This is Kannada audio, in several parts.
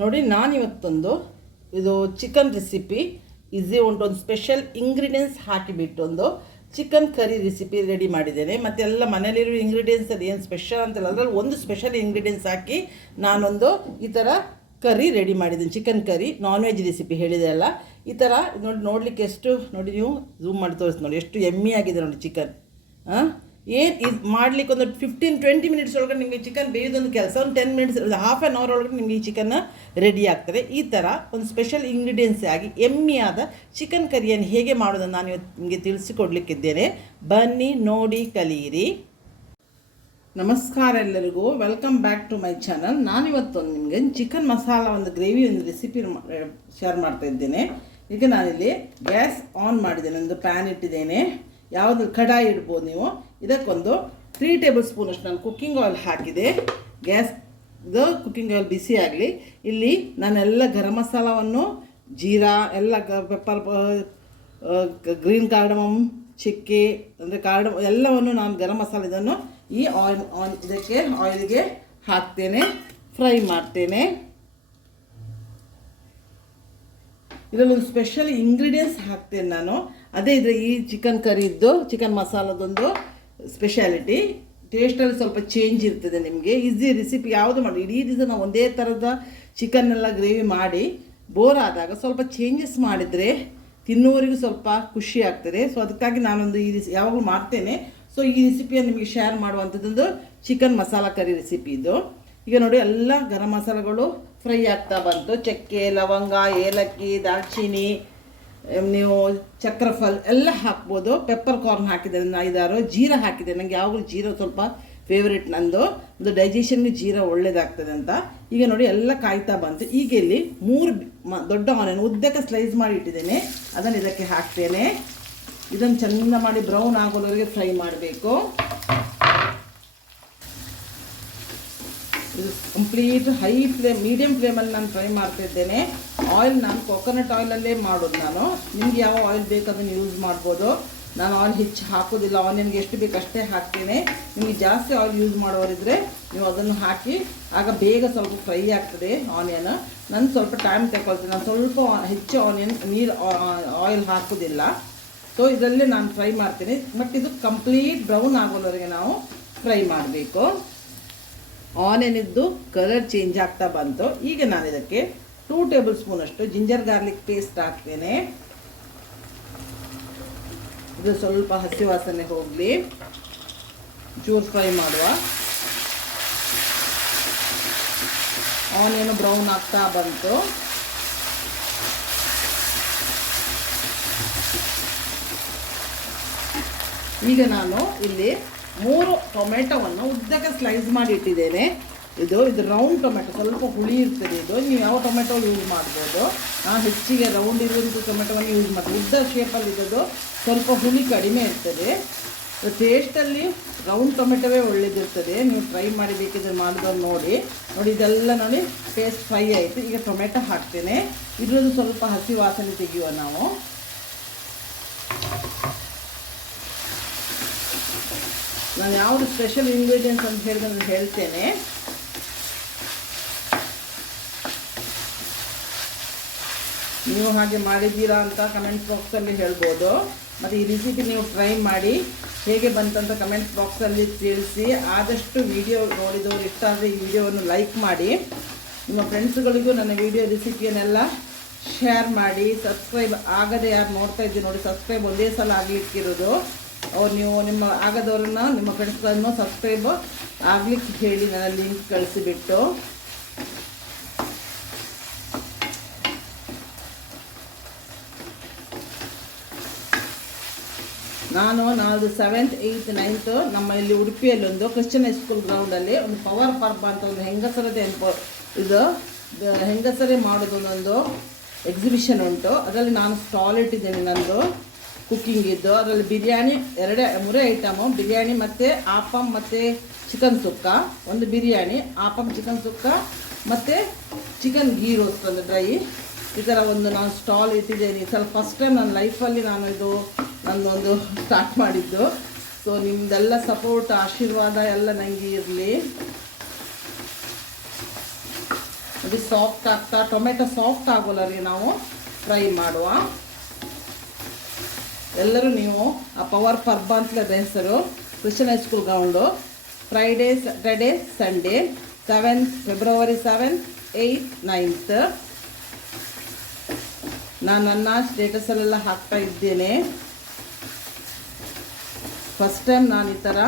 ನೋಡಿ ನಾನಿವತ್ತೊಂದು ಇದು ಚಿಕನ್ ರೆಸಿಪಿ ಈಸಿ ಒಂದು ಸ್ಪೆಷಲ್ ಇಂಗ್ರೀಡಿಯೆಂಟ್ಸ್ ಹಾಕಿಬಿಟ್ಟು ಒಂದು ಚಿಕನ್ ಕರಿ ರೆಸಿಪಿ ರೆಡಿ ಮಾಡಿದ್ದೇನೆ. ಮತ್ತು ಎಲ್ಲ ಮನೇಲಿರುವ ಇಂಗ್ರೀಡಿಯೆಂಟ್ಸ್ ಅದು ಏನು ಸ್ಪೆಷಲ್ ಅಂತಲ್ಲ, ಅದರಲ್ಲಿ ಒಂದು ಸ್ಪೆಷಲ್ ಇಂಗ್ರೀಡಿಯೆಂಟ್ಸ್ ಹಾಕಿ ನಾನೊಂದು ಈ ಥರ ಕರಿ ರೆಡಿ ಮಾಡಿದ್ದೀನಿ. Chicken curry non veg recipe ಹೇಳಿದೆ ಅಲ್ಲ, ಈ ಥರ ನೋಡಲಿಕ್ಕೆ ಎಷ್ಟು ನೋಡಿ, ನೀವು ಝೂಮ್ ಮಾಡಿ ತೋರಿಸಿ ನೋಡಿ ಎಷ್ಟು ಎಮ್ಮಿ ಆಗಿದೆ ನೋಡಿ ಚಿಕನ್. ಏನು ಇದು ಮಾಡಲಿಕ್ಕೆ ಒಂದು 15-20 ಮಿನಿಟ್ಸ್ ಒಳಗಡೆ ನಿಮಗೆ ಚಿಕನ್ ಬೇಯೋದೊಂದು ಕೆಲಸ, ಒಂದು 10 ಮಿನಿಟ್ಸ್ ಹಾಫ್ ಆನ್ ಅವರ್ ಒಳಗಡೆ ನಿಮಗೆ ಈ ಚಿಕನ್ನ ರೆಡಿ ಆಗ್ತದೆ. ಈ ಥರ ಒಂದು ಸ್ಪೆಷಲ್ ಇಂಗ್ರೀಡಿಯೆಂಟ್ಸ್ ಆಗಿ ಎಮ್ಮಿಯಾದ ಚಿಕನ್ ಕರಿಯನ್ನು ಹೇಗೆ ಮಾಡೋದನ್ನು ನಾನು ಇವತ್ತು ನಿಮಗೆ ತಿಳಿಸಿಕೊಡ್ಲಿಕ್ಕಿದ್ದೇನೆ. ಬನ್ನಿ ನೋಡಿ ಕಲಿಯಿರಿ. ನಮಸ್ಕಾರ ಎಲ್ಲರಿಗೂ, welcome back to my channel. ನಾನಿವತ್ತೊಂದು ನಿಮಗೆ ಚಿಕನ್ ಮಸಾಲ ಒಂದು ಗ್ರೇವಿ ಒಂದು ರೆಸಿಪಿ ಶೇರ್ ಮಾಡ್ತಾ ಇದ್ದೇನೆ. ಈಗ ನಾನಿಲ್ಲಿ ಗ್ಯಾಸ್ ಆನ್ ಮಾಡಿದ್ದೇನೆ, ಒಂದು ಪ್ಯಾನ್ ಇಟ್ಟಿದ್ದೇನೆ. ಯಾವುದು ಕಡಾಯಿ ಇಡ್ಬೋದು ನೀವು. ಇದಕ್ಕೊಂದು 3 ಟೇಬಲ್ ಸ್ಪೂನಷ್ಟು ನಾನು ಕುಕ್ಕಿಂಗ್ ಆಯಿಲ್ ಹಾಕಿದೆ. ಗ್ಯಾಸ್ದು ಕುಕ್ಕಿಂಗ್ ಆಯಿಲ್ ಬಿಸಿ ಆಗಲಿ. ಇಲ್ಲಿ ನಾನೆಲ್ಲ ಗರಂ ಮಸಾಲವನ್ನು, ಜೀರಾ ಎಲ್ಲ ಪೆಪ್ಪರ್, ಗ್ರೀನ್ ಕಾರ್ಡಮಮ್, ಚಿಕ್ಕೆ ಅಂದರೆ ಎಲ್ಲವನ್ನು ನಾನು ಗರಂ ಮಸಾಲ ಇದನ್ನು ಈ ಆಯಿಲ್ಗೆ ಹಾಕ್ತೇನೆ, ಫ್ರೈ ಮಾಡ್ತೇನೆ. ಇದರಲ್ಲೊಂದು ಸ್ಪೆಷಲ್ ಇಂಗ್ರೀಡಿಯೆಂಟ್ಸ್ ಹಾಕ್ತೇನೆ ನಾನು, ಅದೇ ಇದ್ರೆ ಈ ಚಿಕನ್ ಕರಿದ್ದು ಚಿಕನ್ ಮಸಾಲದೊಂದು ಸ್ಪೆಷಾಲಿಟಿ. ಟೇಸ್ಟಲ್ಲಿ ಸ್ವಲ್ಪ ಚೇಂಜ್ ಇರ್ತದೆ ನಿಮಗೆ. ಈಸಿ ರೆಸಿಪಿ ಯಾವುದು ಮಾಡಿ, ಇಡೀ ದಿವಸ ನಾವು ಒಂದೇ ಥರದ ಚಿಕನ್ನೆಲ್ಲ ಗ್ರೇವಿ ಮಾಡಿ ಬೋರ್ ಆದಾಗ ಸ್ವಲ್ಪ ಚೇಂಜಸ್ ಮಾಡಿದರೆ ತಿನ್ನುವವರಿಗೂ ಸ್ವಲ್ಪ ಖುಷಿ ಆಗ್ತದೆ. ಸೊ ಅದಕ್ಕಾಗಿ ನಾನೊಂದು ಈ ಯಾವಾಗಲೂ ಮಾಡ್ತೇನೆ. ಸೊ ಈ ರೆಸಿಪಿಯನ್ನು ನಿಮಗೆ ಶೇರ್ ಮಾಡುವಂಥದ್ದೊಂದು ಚಿಕನ್ ಮಸಾಲ ಕರಿ ರೆಸಿಪಿ ಇದು. ಈಗ ನೋಡಿ ಎಲ್ಲ ಗರಂ ಮಸಾಲೆಗಳು ಫ್ರೈ ಆಗ್ತಾ ಬಂತು. ಚಕ್ಕೆ, ಲವಂಗ, ಏಲಕ್ಕಿ, ದಾಲ್ಚಿನ್ನಿ, ನೀವು ಚಕ್ರಫಲ್ ಎಲ್ಲ ಹಾಕ್ಬೋದು. ಪೆಪ್ಪರ್ ಕಾರ್ನ್ ಹಾಕಿದ್ದೇನೆ, 5-6 ಜೀರಾ ಹಾಕಿದೆ. ನನಗೆ ಯಾವಾಗಲೂ ಜೀರಾ ಸ್ವಲ್ಪ ಫೇವ್ರೇಟ್ ನಂದು, ಒಂದು ಡೈಜೆಷನ್ಗೆ ಜೀರಾ ಒಳ್ಳೇದಾಗ್ತದೆ ಅಂತ. ಈಗ ನೋಡಿ ಎಲ್ಲ ಕಾಯ್ತಾ ಬಂತು. ಈಗ ಇಲ್ಲಿ 3 ದೊಡ್ಡ ಆನಿಯನ್ ಉದ್ದಕ್ಕೆ ಸ್ಲೈಸ್ ಮಾಡಿ ಇಟ್ಟಿದ್ದೇನೆ, ಅದನ್ನು ಇದಕ್ಕೆ ಹಾಕ್ತೇನೆ. ಇದನ್ನು ಚೆಂದ ಮಾಡಿ ಬ್ರೌನ್ ಆಗೋವರೆಗೆ ಫ್ರೈ ಮಾಡಬೇಕು. ಇದು ಕಂಪ್ಲೀಟ್ ಹೈ ಫ್ಲೇಮ್, ಮೀಡಿಯಮ್ ಫ್ಲೇಮಲ್ಲಿ ನಾನು ಫ್ರೈ ಮಾಡ್ತಾಯಿದ್ದೇನೆ. ಆಯಿಲ್ ನಾನು ಕೊಕೊನಟ್ ಆಯಿಲಲ್ಲೇ ಮಾಡೋದು. ನಾನು ನಿಮ್ಗೆ ಯಾವ ಆಯಿಲ್ ಬೇಕು ಅದನ್ನು ಯೂಸ್ ಮಾಡ್ಬೋದು. ನಾನು ಆಯಿಲ್ ಹೆಚ್ಚು ಹಾಕೋದಿಲ್ಲ, ಆನಿಯನ್ಗೆ ಎಷ್ಟು ಬೇಕು ಅಷ್ಟೇ ಹಾಕ್ತೇನೆ. ನಿಮಗೆ ಜಾಸ್ತಿ ಆಯಿಲ್ ಯೂಸ್ ಮಾಡೋರಿದ್ದರೆ ನೀವು ಅದನ್ನು ಹಾಕಿ, ಆಗ ಬೇಗ ಸ್ವಲ್ಪ ಫ್ರೈ ಆಗ್ತದೆ ಆನಿಯನ್. ನಾನು ಸ್ವಲ್ಪ ಟೈಮ್ ತಗೊಳ್ತೀನಿ, ನಾನು ಸ್ವಲ್ಪ ಹೆಚ್ಚು ಆಯಿಲ್ ಹಾಕೋದಿಲ್ಲ. ಸೊ ಇದರಲ್ಲೇ ನಾನು ಫ್ರೈ ಮಾಡ್ತೀನಿ. ಬಟ್ ಇದು ಕಂಪ್ಲೀಟ್ ಬ್ರೌನ್ ಆಗೋವರೆಗೆ ನಾವು ಫ್ರೈ ಮಾಡಬೇಕು. ಆನಿಯನ್ ಇದ್ದು ಕಲರ್ ಚೇಂಜ್ ಆಗ್ತಾ ಬಂತು. ಈಗ ನಾನು ಇದಕ್ಕೆ 2 ಟೇಬಲ್ ಸ್ಪೂನಷ್ಟು ಜಿಂಜರ್ ಗಾರ್ಲಿಕ್ ಪೇಸ್ಟ್ ಹಾಕ್ತೇನೆ. ಇದು ಸ್ವಲ್ಪ ಹಸಿ ವಾಸನೆ ಹೋಗಲಿ, ಚೂರು ಫ್ರೈ ಮಾಡುವ. ಆನಿಯನ್ ಬ್ರೌನ್ ಆಗ್ತಾ ಬಂತು. ಈಗ ನಾನು ಇಲ್ಲಿ 3 ಟೊಮೆಟೊವನ್ನು ಉದ್ದಕ್ಕೆ ಸ್ಲೈಸ್ ಮಾಡಿ ಇಟ್ಟಿದ್ದೇನೆ. ಇದು ರೌಂಡ್ ಟೊಮೆಟೊ, ಸ್ವಲ್ಪ ಹುಳಿ ಇರ್ತದೆ. ಇದು ನೀವು ಯಾವ ಟೊಮೆಟೊ ಯೂಸ್ ಮಾಡ್ಬೋದು. ನಾನು ಹೆಚ್ಚಿಗೆ ರೌಂಡ್ ಇರುವಂಥ ಟೊಮೆಟೊವನ್ನು ಯೂಸ್ ಮಾಡ್ತೀನಿ. ಉದ್ದ ಶೇಪಲ್ಲಿ ಇರೋದು ಸ್ವಲ್ಪ ಹುಳಿ ಕಡಿಮೆ ಇರ್ತದೆ. ಟೇಸ್ಟಲ್ಲಿ ರೌಂಡ್ ಟೊಮೆಟೊವೇ ಒಳ್ಳೇದಿರ್ತದೆ. ನೀವು ಟ್ರೈ ಮಾಡಿ ಬೇಕಿದ್ರೆ ಮಾಡಿದವ್ರು ನೋಡಿ. ಇದೆಲ್ಲ ನೋಡಿ ಪೇಸ್ಟ್ ಫ್ರೈ ಆಯಿತು. ಈಗ ಟೊಮೆಟೊ ಹಾಕ್ತೇನೆ. ಇದ್ರದ್ದು ಸ್ವಲ್ಪ ಹಸಿ ವಾಸನೆ ತೆಗೆಯುವ ನಾವು. ನಾನು ಯಾವುದು ಸ್ಪೆಷಲ್ ಇಂಗ್ರೀಡಿಯೆಂಟ್ಸ್ ಅಂತ ಹೇಳಿದ್ರೆ ಹೇಳ್ತೇನೆ. ನೀವು ಹಾಗೆ ಮಾಡಿದ್ದೀರಾ ಅಂತ ಕಮೆಂಟ್ ಬಾಕ್ಸಲ್ಲಿ ಹೇಳ್ಬೋದು. ಮತ್ತು ಈ ರೆಸಿಪಿ ನೀವು ಟ್ರೈ ಮಾಡಿ ಹೇಗೆ ಬಂತಂತ ಕಮೆಂಟ್ ಬಾಕ್ಸಲ್ಲಿ ತಿಳಿಸಿ. ಆದಷ್ಟು ವಿಡಿಯೋ ನೋಡಿದವರು ಇಷ್ಟ ಆದರೆ ಈ ವಿಡಿಯೋವನ್ನು ಲೈಕ್ ಮಾಡಿ, ನಿಮ್ಮ ಫ್ರೆಂಡ್ಸ್ಗಳಿಗೂ ನನ್ನ ವಿಡಿಯೋ ರೆಸಿಪಿಯನ್ನೆಲ್ಲ ಶೇರ್ ಮಾಡಿ. ಸಬ್ಸ್ಕ್ರೈಬ್ ಆಗದೆ ಯಾರು ನೋಡ್ತಾ ಇದ್ದೀವಿ ನೋಡಿ, ಸಬ್ಸ್ಕ್ರೈಬ್ ಒಂದೇ ಸಲ ಆಗಲಿಕ್ಕಿರೋದು. ಅವ್ರು ನೀವು ನಿಮ್ಮ ಆಗದವ್ರನ್ನ ನಿಮ್ಮ ಫ್ರೆಂಡ್ಸ್ಗಳನ್ನು ಸಬ್ಸ್ಕ್ರೈಬ್ ಆಗ್ಲಿಕ್ಕೆ ಹೇಳಿ ನನ್ನ ಲಿಂಕ್ ಕಳಿಸಿಬಿಟ್ಟು. ನಾನು 7th 8th 9th ನಮ್ಮ ಇಲ್ಲಿ ಉಡುಪಿಯಲ್ಲಿ ಒಂದು ಕ್ರಿಶ್ಚಿಯನ್ ಹೈಸ್ಕೂಲ್ ಗ್ರೌಂಡಲ್ಲಿ ಒಂದು ಪವರ್ ಪರ್ಬ್ ಅಂತ ಒಂದು ಹೆಂಗಸರದೇ ಇದು ಹೆಂಗಸರೇ ಮಾಡೋದೊಂದೊಂದು ಎಕ್ಸಿಬಿಷನ್ ಉಂಟು. ಅದರಲ್ಲಿ ನಾನು ಸ್ಟಾಲ್ ಇಟ್ಟಿದ್ದೇನೆ ನಂದು ಕುಕ್ಕಿಂಗ್ ಇದ್ದು. ಅದರಲ್ಲಿ ಬಿರಿಯಾನಿ 3 ಐಟಮು, ಬಿರಿಯಾನಿ ಮತ್ತು ಆಪಮ್ ಮತ್ತು ಚಿಕನ್ ಸುಕ್ಕ, ಒಂದು ಬಿರಿಯಾನಿ, ಆಪಮ್ ಚಿಕನ್ ಸುಕ್ಕ ಮತ್ತು ಚಿಕನ್ ಗೀ ರೋಸ್ಟ್ ಒಂದು ಡ್ರೈ. ಈ ಥರ ಒಂದು ನಾನು ಸ್ಟಾಲ್ ಇಟ್ಟಿದ್ದೇನೆ. ಸ್ವಲ್ಪ ಫಸ್ಟ್ ಟೈಮ್ ನನ್ನ ಲೈಫಲ್ಲಿ ನಾನು ಇದು ನನ್ನೊಂದು ಸ್ಟಾರ್ಟ್ ಮಾಡಿದ್ದು. ಸೊ ನಿಮ್ಮದೆಲ್ಲ ಸಪೋರ್ಟ್, ಆಶೀರ್ವಾದ ಎಲ್ಲ ನನಗೆ ಇರಲಿ. ನೋಡಿ ಸಾಫ್ಟ್ ಆಗ್ತಾ, ಟೊಮೆಟೊ ಸಾಫ್ಟ್ ಆಗೋಲ್ಲರಿಗೆ ನಾವು ಫ್ರೈ ಮಾಡುವ. ಎಲ್ಲರೂ ನೀವು ಆ ಪವರ್ ಪರ್ಬ ಅಂತಲೇ ಹೆಸರು, Christian high school ground, Friday, Saturday, Sunday, February 7th, 8th, 9th. ನಾನು ನನ್ನ ಸ್ಟೇಟಸಲ್ಲೆಲ್ಲ ಹಾಕ್ತಾ ಇದ್ದೇನೆ. ಫಸ್ಟ್ ಟೈಮ್ ನಾನು ಈ ಥರ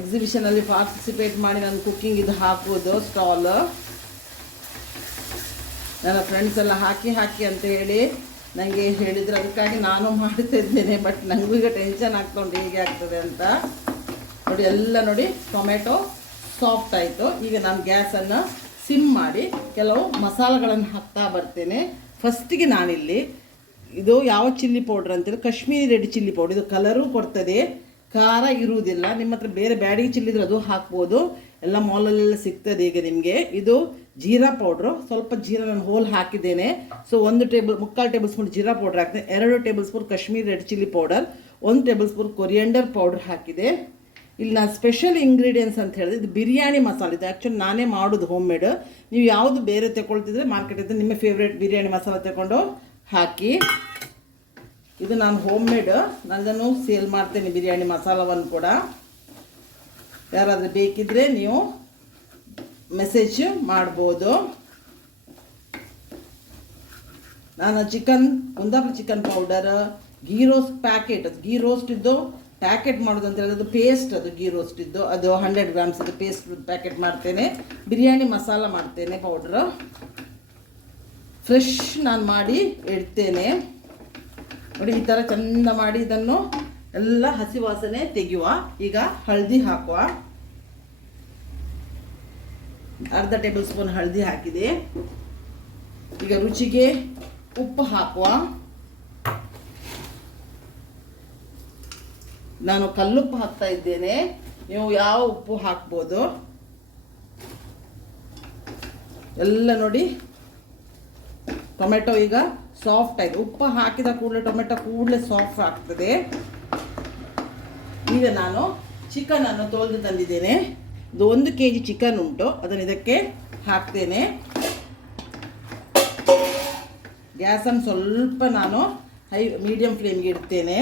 ಎಕ್ಸಿಬಿಷನಲ್ಲಿ ಪಾರ್ಟಿಸಿಪೇಟ್ ಮಾಡಿ ನಾನು ಕುಕ್ಕಿಂಗ್ ಇದು ಹಾಕೋದು ಸ್ಟಾಲ್. ನನ್ನ ಫ್ರೆಂಡ್ಸ್ ಎಲ್ಲ ಹಾಕಿ ಅಂತ ಹೇಳಿ ನನಗೆ ಹೇಳಿದ್ರು, ಅದಕ್ಕಾಗಿ ನಾನು ಮಾಡ್ತಾ ಇದ್ದೇನೆ. ಬಟ್ ನನಗೂ ಈಗ ಟೆನ್ಷನ್ ಆಗ್ತುಂಟು ಹೇಗೆ ಆಗ್ತದೆ ಅಂತ. ನೋಡಿ ಎಲ್ಲ ನೋಡಿ ಟೊಮೆಟೊ ಸಾಫ್ಟ್ ಆಯಿತು. ಈಗ ನಾನು ಗ್ಯಾಸನ್ನು ಸಿಮ್ ಮಾಡಿ ಕೆಲವು ಮಸಾಲೆಗಳನ್ನು ಹಾಕ್ತಾ ಬರ್ತೇನೆ. ಫಸ್ಟಿಗೆ ನಾನಿಲ್ಲಿ ಇದು ಯಾವ ಚಿಲ್ಲಿ ಪೌಡ್ರ್ ಅಂತೇಳಿ ಕಾಶ್ಮೀರಿ ರೆಡ್ ಚಿಲ್ಲಿ ಪೌಡ್ರ್. ಇದು ಕಲರು ಕೊಡ್ತದೆ, ಖಾರ ಇರುವುದಿಲ್ಲ. ನಿಮ್ಮ ಹತ್ರ ಬೇರೆ ಬ್ಯಾಡಿಗೆ ಚಿಲ್ಲಿ ಇದ್ರೆ ಅದು ಹಾಕ್ಬೋದು, ಎಲ್ಲ ಮಾಲಲ್ಲೆಲ್ಲ ಸಿಗ್ತದೆ ಈಗ ನಿಮಗೆ. ಇದು ಜೀರಾ ಪೌಡ್ರು, ಸ್ವಲ್ಪ ಜೀರಾ ನಾನು ಹೋಲ್ ಹಾಕಿದ್ದೇನೆ. So 1 table spoon jeera powder ಹಾಕಿದೆ, 2 table spoon Kashmiri red chilli powder, 1 table spoon coriander powder ಹಾಕಿದೆ. ಇಲ್ಲಿ ನಾನು ಸ್ಪೆಷಲ್ ಇಂಗ್ರೀಡಿಯೆಂಟ್ಸ್ ಅಂತ ಹೇಳಿದ್ರೆ ಇದು ಬಿರಿಯಾನಿ ಮಸಾಲೆ. ಇದು ಆ್ಯಕ್ಚುಲಿ ನಾನೇ ಮಾಡೋದು ಹೋಮ್ ಮೇಡ್. ನೀವು ಯಾವುದು ಬೇರೆ ತಗೊಳ್ತಿದ್ರೆ ಮಾರ್ಕೆಟಿಂದ ನಿಮ್ಮ ಫೇವ್ರೇಟ್ ಬಿರಿಯಾನಿ ಮಸಾಲೆ ತಗೊಂಡು ಹಾಕಿ. ಇದು ನಾನು ಹೋಮ್ ಮೇಡ್, ನನ್ನನ್ನು ಸೇಲ್ ಮಾಡ್ತೇನೆ ಬಿರಿಯಾನಿ ಮಸಾಲವನ್ನು ಕೂಡ. ಯಾರಾದರೂ ಬೇಕಿದ್ದರೆ ನೀವು ಮೆಸೇಜ್ ಮಾಡ್ಬೋದು. ನಾನು Kundapura chicken powder, ghee roast packet, ghee roast ಇದ್ದು ಪ್ಯಾಕೆಟ್ ಮಾಡೋದು ಅಂತ ಹೇಳಿದ್ರೆ ಅದು ಪೇಸ್ಟ್, ಅದು ಗೀ ರೋಸ್ಟ್ ಇದ್ದು ಅದು 100 grams ಇದು ಪೇಸ್ಟ್ ಪ್ಯಾಕೆಟ್ ಮಾಡ್ತೇನೆ. ಬಿರಿಯಾನಿ ಮಸಾಲ ಮಾಡ್ತೇನೆ ಪೌಡ್ರ್, ಫ್ರೆಶ್ ನಾನು ಮಾಡಿ ಇಡ್ತೇನೆ. ನೋಡಿ ಈ ಥರ ಚೆಂದ ಮಾಡಿ ಇದನ್ನು ಎಲ್ಲ ಹಸಿ ವಾಸನೆ ತೆಗೆಯುವ. ಈಗ ಹಳದಿ ಹಾಕುವ, 1/2 ಟೇಬಲ್ ಸ್ಪೂನ್ ಹಳದಿ ಹಾಕಿದೆ. ಈಗ ರುಚಿಗೆ ಉಪ್ಪು ಹಾಕುವ. ನಾನು ಕಲ್ಲುಪ್ಪು ಹಾಕ್ತಾ ಇದ್ದೇನೆ, ನೀವು ಯಾವ ಉಪ್ಪು ಹಾಕ್ಬೋದು. ಎಲ್ಲ ನೋಡಿ ಟೊಮೆಟೊ ಈಗ ಸಾಫ್ಟ್ ಆಯಿತು. ಉಪ್ಪು ಹಾಕಿದ ಕೂಡಲೇ ಟೊಮೆಟೊ ಕೂಡಲೇ ಸಾಫ್ಟ್ ಆಗ್ತದೆ. ಈಗ ನಾನು ಚಿಕನನ್ನು ತೊಳೆದು ತಂದಿದ್ದೇನೆ. ಇದು 1 kg ಚಿಕನ್ ಉಂಟು, ಅದನ್ನು ಇದಕ್ಕೆ ಹಾಕ್ತೇನೆ. ಗ್ಯಾಸನ್ನು ಸ್ವಲ್ಪ ನಾನು ಮೀಡಿಯಂ ಫ್ಲೇಮ್ಗೆ ಇಡ್ತೇನೆ.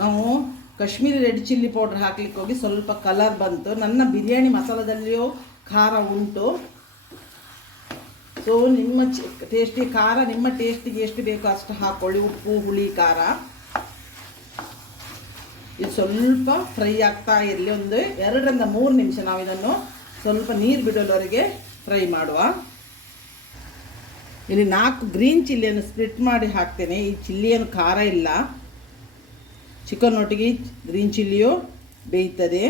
ನಾವು ಕಾಶ್ಮೀರಿ ರೆಡ್ ಚಿಲ್ಲಿ ಪೌಡ್ರ್ ಹಾಕ್ಲಿಕ್ಕೆ ಹೋಗಿ ಸ್ವಲ್ಪ ಕಲರ್ ಬಂತು. ನನ್ನ ಬಿರಿಯಾನಿ ಮಸಾಲದಲ್ಲಿಯೂ ಖಾರ ಉಂಟು. ಸೊ ನಿಮ್ಮ ಟೇಸ್ಟಿಗೆ ಖಾರ ನಿಮ್ಮ ಟೇಸ್ಟಿಗೆ ಎಷ್ಟು ಬೇಕೋ ಅಷ್ಟು ಹಾಕ್ಕೊಳ್ಳಿ, ಉಪ್ಪು, ಹುಳಿ, ಖಾರ. ಇದು ಸ್ವಲ್ಪ ಫ್ರೈ ಆಗ್ತಾ ಇರಲಿ. 2 ರಿಂದ 3 ನಿಮಿಷ ನಾವು ಇದನ್ನು ಸ್ವಲ್ಪ ನೀರು ಬಿಡೋವರೆಗೆ ಫ್ರೈ ಮಾಡುವ. ಇಲ್ಲಿ 4 ಗ್ರೀನ್ ಚಿಲ್ಲಿಯನ್ನು ಸ್ಪ್ಲಿಟ್ ಮಾಡಿ ಹಾಕ್ತೇನೆ. ಈ ಚಿಲ್ಲಿಯನ್ನು ಖಾರ ಇಲ್ಲ, ಚಿಕನ್ ಒಟ್ಟಿಗೆ ಗ್ರೀನ್ ಚಿಲ್ಲಿಯು ಬೇಯ್ತದೆ.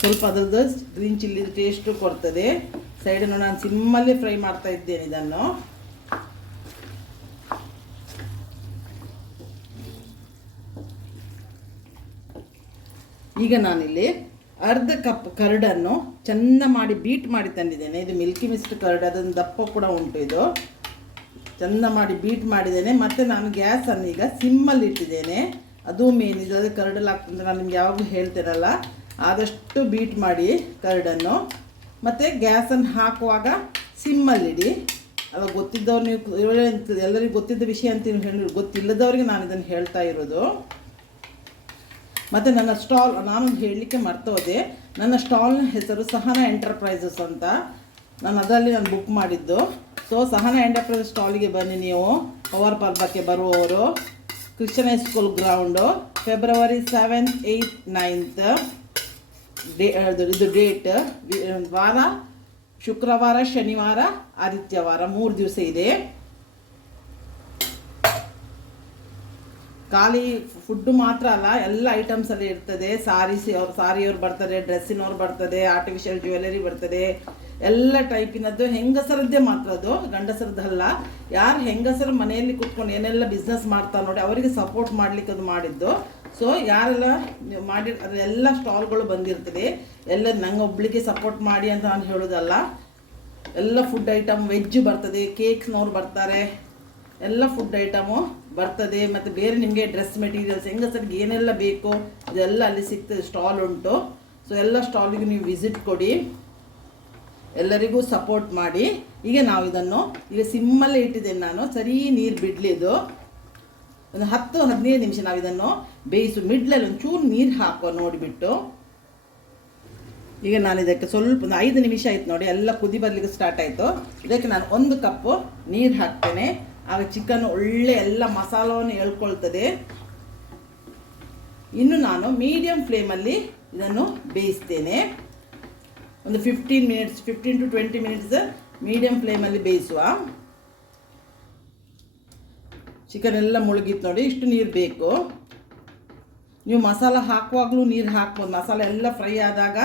ಸ್ವಲ್ಪ ಅದರದ್ದು ಗ್ರೀನ್ ಚಿಲ್ಲಿ ಟೇಸ್ಟು ಕೊಡ್ತದೆ. ಸೈಡನ್ನು ನಾನು ಸಿಮ್ಮಲ್ಲಿ ಫ್ರೈ ಮಾಡ್ತಾ ಇದ್ದೇನೆ ಇದನ್ನು. ಈಗ ನಾನಿಲ್ಲಿ 1/2 ಕಪ್ ಕರ್ಡನ್ನು ಚೆಂದ ಮಾಡಿ ಬೀಟ್ ಮಾಡಿ ತಂದಿದ್ದೇನೆ. ಇದು ಮಿಲ್ಕಿ ಮಿಸ್ಟ್ ಕರ್ಡ್, ಅದೊಂದು ದಪ್ಪ ಕೂಡ ಉಂಟು. ಇದು ಚೆಂದ ಮಾಡಿ ಬೀಟ್ ಮಾಡಿದ್ದೇನೆ. ಮತ್ತು ನಾನು ಗ್ಯಾಸನ್ನು ಈಗ ಸಿಮ್ಮಲ್ಲಿ ಇಟ್ಟಿದ್ದೇನೆ. ಅದು ಮೇನ್, ಇದು ಕರ್ಡಲ್ಲಿ ಹಾಕ್ತಂದ್ರೆ ನಾನು ನಿಮ್ಗೆ ಯಾವಾಗಲೂ ಹೇಳ್ತೇನಲ್ಲ, ಆದಷ್ಟು ಬೀಟ್ ಮಾಡಿ ಕರ್ಡನ್ನು. ಮತ್ತು ಗ್ಯಾಸನ್ನು ಹಾಕುವಾಗ ಸಿಮ್ಮಲ್ಲಿಡಿ. ಅಲ್ಲ ಗೊತ್ತಿದ್ದವ್ರು ನೀವು ಎಲ್ಲರಿಗೂ ಗೊತ್ತಿದ್ದ ವಿಷಯ ಅಂತ ಹೇಳಿ, ಗೊತ್ತಿಲ್ಲದವ್ರಿಗೆ ನಾನು ಇದನ್ನು ಹೇಳ್ತಾ ಇರೋದು. ಮತ್ತು ನನ್ನ ಸ್ಟಾಲ್ ನಾನೊಂದು ಹೇಳಲಿಕ್ಕೆ ಮರ್ತೋದೆ. ನನ್ನ ಸ್ಟಾಲ್ನ ಹೆಸರು ಸಹನಾ ಎಂಟರ್ಪ್ರೈಸಸ್ ಅಂತ. ನಾನು ಅದರಲ್ಲಿ ಬುಕ್ ಮಾಡಿದ್ದು. ಸೊ ಸಹನಾ ಎಂಟರ್ಪ್ರೈಸಸ್ ಸ್ಟಾಲಿಗೆ ಬನ್ನಿ ನೀವು. ಪವರ್ ಪರ್ಬಕ್ಕೆ ಬರುವವರು, Christian high school ground, February 7th, 8th, 9th ಇದು ಡೇಟ್. ವಾರ ಶುಕ್ರವಾರ, ಶನಿವಾರ, ಆದಿತ್ಯವಾರ 3 ದಿವಸ ಇದೆ. ಖಾಲಿ ಫುಡ್ಡು ಮಾತ್ರ ಅಲ್ಲ, ಎಲ್ಲ ಐಟಮ್ಸ್ ಅಲ್ಲಿ ಇರ್ತದೆ. ಸಾರಿಯವ್ರು ಬರ್ತದೆ, ಡ್ರೆಸ್ಸಿನವ್ರು ಬರ್ತದೆ, ಆರ್ಟಿಫಿಷಿಯಲ್ ಜ್ಯುವೆಲರಿ ಬರ್ತದೆ, ಎಲ್ಲ ಟೈಪಿನದ್ದು. ಹೆಂಗಸರದ್ದೇ ಮಾತ್ರ ಅದು, ಗಂಡಸರದ್ದಲ್ಲ. ಯಾರು ಹೆಂಗಸರು ಮನೆಯಲ್ಲಿ ಕೂತ್ಕೊಂಡು ಏನೆಲ್ಲ ಬಿಸ್ನೆಸ್ ಮಾಡ್ತಾರೆ ನೋಡಿ, ಅವರಿಗೆ ಸಪೋರ್ಟ್ ಮಾಡಲಿಕ್ಕೆ ಅದು ಮಾಡಿದ್ದು. ಸೊ ಯಾರೆಲ್ಲ ನೀವು ಮಾಡಿ ಅದೆಲ್ಲ ಸ್ಟಾಲ್ಗಳು ಬಂದಿರ್ತದೆ. ಎಲ್ಲ ನಂಗೆ ಒಬ್ಳಿಗೆ ಸಪೋರ್ಟ್ ಮಾಡಿ ಅಂತ ನಾನು ಹೇಳೋದಲ್ಲ. ಎಲ್ಲ ಫುಡ್ ಐಟಮ್ ವೆಜ್ ಬರ್ತದೆ, ಕೇಕ್ಸ್ನವ್ರು ಬರ್ತಾರೆ, ಎಲ್ಲ ಫುಡ್ ಐಟಮು ಬರ್ತದೆ. ಮತ್ತು ಬೇರೆ ನಿಮಗೆ ಡ್ರೆಸ್ ಮೆಟೀರಿಯಲ್ಸ್ ಹೆಂಗಸರಿಗೆ ಏನೆಲ್ಲ ಬೇಕು ಅದೆಲ್ಲ ಅಲ್ಲಿ ಸಿಗ್ತದೆ, ಸ್ಟಾಲ್ ಉಂಟು. ಸೊ ಎಲ್ಲ ಸ್ಟಾಲಿಗೆ ನೀವು ವಿಸಿಟ್ ಕೊಡಿ, ಎಲ್ಲರಿಗೂ ಸಪೋರ್ಟ್ ಮಾಡಿ. ಈಗ ನಾವು ಇದನ್ನು ಈಗ ಸಿಮ್ಮಲ್ಲೇ ಇಟ್ಟಿದ್ದೇನೆ ನಾನು, ಸರಿ ನೀರು ಬಿಡಲಿ. ಇದು ಒಂದು 10-15 ನಿಮಿಷ ನಾವು ಇದನ್ನು ಬೇಯಿಸು. ಮಿಡ್ಲಲ್ಲಿ ಒಂಚೂರು ನೀರು ಹಾಕೋ ನೋಡಿಬಿಟ್ಟು. ಈಗ ನಾನು ಇದಕ್ಕೆ ಸ್ವಲ್ಪ ಒಂದು 5 ನಿಮಿಷ ಆಯ್ತು ನೋಡಿ, ಎಲ್ಲ ಕುದಿ ಬರಲಿಕ್ಕೆ ಸ್ಟಾರ್ಟ್ ಆಯಿತು. ಇದಕ್ಕೆ ನಾನು 1 ಕಪ್ಪು ನೀರು ಹಾಕ್ತೇನೆ. ಆಗ ಚಿಕನ್ ಒಳ್ಳೆ ಎಲ್ಲ ಮಸಾಲವನ್ನು ಎಳ್ಕೊಳ್ತದೆ. ಇನ್ನು ನಾನು ಮೀಡಿಯಮ್ ಫ್ಲೇಮಲ್ಲಿ ಇದನ್ನು ಬೇಯಿಸ್ತೇನೆ. ಒಂದು 15 to 20 ಮಿನಿಟ್ಸ್ ಮೀಡಿಯಮ್ ಫ್ಲೇಮಲ್ಲಿ ಬೇಯಿಸುವ. ಚಿಕನ್ ಎಲ್ಲ ಮುಳುಗಿತ್ತು ನೋಡಿ, ಇಷ್ಟು ನೀರು ಬೇಕು. ನೀವು ಮಸಾಲ ಹಾಕುವಾಗಲೂ ನೀರು ಹಾಕ್ಬೋದು. ಮಸಾಲೆ ಎಲ್ಲ ಫ್ರೈ ಆದಾಗ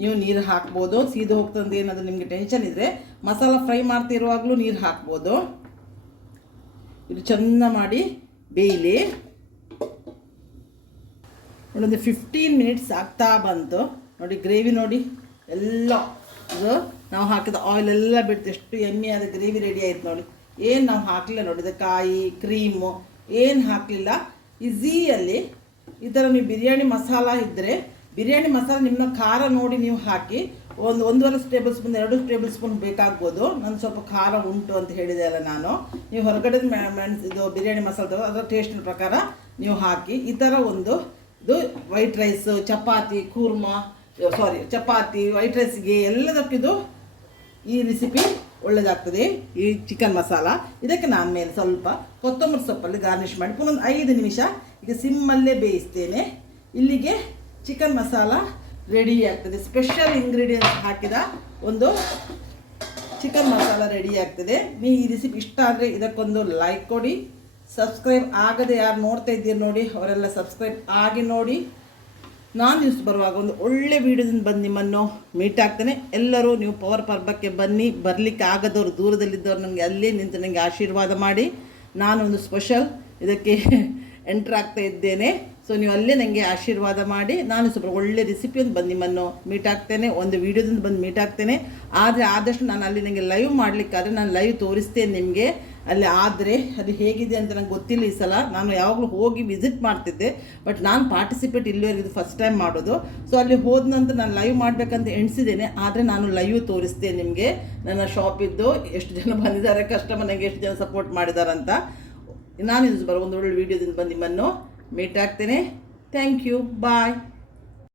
ನೀವು ನೀರು ಹಾಕ್ಬೋದು. ಸೀದು ಹೋಗ್ತಂದು ಏನಾದರೂ ನಿಮಗೆ ಟೆನ್ಷನ್ ಇದ್ದರೆ ಮಸಾಲ ಫ್ರೈ ಮಾಡ್ತಿರುವಾಗಲೂ ನೀರು ಹಾಕ್ಬೋದು. ಇದು ಚೆಂದ ಮಾಡಿ ಬೇಯಲಿ. ಒಂದು 15 ಮಿನಿಟ್ಸ್ ಆಗ್ತಾ ಬಂತು ನೋಡಿ. ಗ್ರೇವಿ ನೋಡಿ ಎಲ್ಲ ಇದು ನಾವು ಹಾಕಿದ ಆಯಿಲ್ ಎಲ್ಲ ಬಿಡ್ತು, ಎಷ್ಟು ಎಮ್ಮೆಯಾದ ಗ್ರೇವಿ ರೆಡಿ ಆಯ್ತು ನೋಡಿ. ಏನು ನಾವು ಹಾಕಲಿಲ್ಲ ನೋಡಿ, ಇದು ಕಾಯಿ ಕ್ರೀಮು ಏನು ಹಾಕಲಿಲ್ಲ. ಈಸಿಯಲ್ಲಿ ಈ ಥರ ನೀವು ಬಿರಿಯಾನಿ ಮಸಾಲ ಇದ್ದರೆ ಬಿರಿಯಾನಿ ಮಸಾಲ ನಿಮ್ಮ ಖಾರ ನೋಡಿ ನೀವು ಹಾಕಿ. 1.5 ಟೇಬಲ್ ಸ್ಪೂನ್ 2 ಟೇಬಲ್ ಸ್ಪೂನ್ ಬೇಕಾಗ್ಬೋದು. ನಾನು ಸ್ವಲ್ಪ ಖಾರ ಉಂಟು ಅಂತ ಹೇಳಿದೆ ಅಲ್ಲ ನಾನು. ನೀವು ಹೊರಗಡೆ ಇದು ಬಿರಿಯಾನಿ ಮಸಾಲ ತಗೋ, ಅದರ ಟೇಸ್ಟಿನ ಪ್ರಕಾರ ನೀವು ಹಾಕಿ. ಈ ಥರ ಇದು white rice, chapati, chapati white ರೈಸ್ಗೆ ಎಲ್ಲದಕ್ಕಿದು ಈ ರೆಸಿಪಿ ಒಳ್ಳೆಯದಾಗ್ತದೆ. ಈ ಚಿಕನ್ ಮಸಾಲ ಇದಕ್ಕೆ ನಾನು ಮೇಲೆ ಸ್ವಲ್ಪ ಕೊತ್ತಂಬರಿ ಸೊಪ್ಪಲ್ಲಿ ಗಾರ್ನಿಷ್ ಮಾಡಿ ಪುನಃ 5 ನಿಮಿಷ ಈಗ ಸಿಮ್ಮಲ್ಲೇ ಬೇಯಿಸ್ತೇನೆ. ಇಲ್ಲಿಗೆ ಚಿಕನ್ ಮಸಾಲ ರೆಡಿ ಆಗ್ತದೆ. ಸ್ಪೆಷಲ್ ಇಂಗ್ರೀಡಿಯೆಂಟ್ಸ್ ಹಾಕಿದ ಒಂದು ಚಿಕನ್ ಮಸಾಲ ರೆಡಿ ಆಗ್ತದೆ. ನೀವು ಈ ರೆಸಿಪಿ ಇಷ್ಟ ಆದರೆ ಇದಕ್ಕೊಂದು ಲೈಕ್ ಕೊಡಿ. ಸಬ್ಸ್ಕ್ರೈಬ್ ಆಗದೆ ಯಾರು ನೋಡ್ತಾ ಇದ್ದೀರಿ ನೋಡಿ, ಅವರೆಲ್ಲ ಸಬ್ಸ್ಕ್ರೈಬ್ ಆಗಿ ನೋಡಿ. ನಾನು ನ್ಯೂಸ್ ಬರುವಾಗ ಒಂದು ಒಳ್ಳೆ ವೀಡಿಯೋದಿಂದ ಬಂದು ನಿಮ್ಮನ್ನು ಮೀಟ್ ಆಗ್ತೇನೆ. ಎಲ್ಲರೂ ನೀವು ಪವರ್ ಪರ್ಬಕ್ಕೆ ಬನ್ನಿ. ಬರಲಿಕ್ಕೆ ಆಗದವರು ದೂರದಲ್ಲಿದ್ದವ್ರು ನನಗೆ ಅಲ್ಲೇ ನಿಂತು ನನಗೆ ಆಶೀರ್ವಾದ ಮಾಡಿ. ನಾನು ಒಂದು ಸ್ಪೆಷಲ್ ಇದಕ್ಕೆ ಎಂಟ್ರ್ ಆಗ್ತಾ ಇದ್ದೇನೆ. ಸೊ ನೀವು ಅಲ್ಲೇ ನನಗೆ ಆಶೀರ್ವಾದ ಮಾಡಿ. ನಾನು ಸ್ವಲ್ಪ ಒಳ್ಳೆ ರೆಸಿಪಿಯಿಂದ ಬಂದು ನಿಮ್ಮನ್ನು ಮೀಟ್ ಆಗ್ತೇನೆ, ಒಂದು ವೀಡಿಯೋದಿಂದ ಬಂದು ಮೀಟ್ ಆಗ್ತೇನೆ. ಆದರೆ ಆದಷ್ಟು ನಾನು ಅಲ್ಲಿ ನನಗೆ ಲೈವ್ ಮಾಡಲಿಕ್ಕಾದರೆ ನಾನು ಲೈವ್ ತೋರಿಸ್ತೇನೆ ನಿಮಗೆ. ಅಲ್ಲಿ ಆದರೆ ಅದು ಹೇಗಿದೆ ಅಂತ ನಂಗೆ ಗೊತ್ತಿಲ್ಲ. ಈ ಸಲ ನಾನು ಯಾವಾಗಲೂ ಹೋಗಿ ವಿಸಿಟ್ ಮಾಡ್ತಿದ್ದೆ, ಬಟ್ ನಾನು ಪಾರ್ಟಿಸಿಪೇಟ್ ಇಲ್ಲಿವರೆಗೆ ಇದು ಫಸ್ಟ್ ಟೈಮ್ ಮಾಡೋದು. ಸೊ ಅಲ್ಲಿ ಹೋದ ನಂತರ ನಾನು ಲೈವ್ ಮಾಡಬೇಕಂತ ಎಣಿಸಿದ್ದೇನೆ. ಆದರೆ ನಾನು ಲೈವ್ ತೋರಿಸ್ತೇನೆ ನಿಮಗೆ ನನ್ನ ಶಾಪಿದ್ದು ಎಷ್ಟು ಜನ ಬಂದಿದ್ದಾರೆ, ಕಸ್ಟಮರ್ ನನಗೆ ಎಷ್ಟು ಜನ ಸಪೋರ್ಟ್ ಮಾಡಿದಾರಂತ. ನಾನು ಒಂದು ಒಳ್ಳೆ ವೀಡಿಯೋದಿಂದ ಬಂದು ನಿಮ್ಮನ್ನು ಮೀಟ್ ಆಗ್ತೇನೆ. Thank you, bye.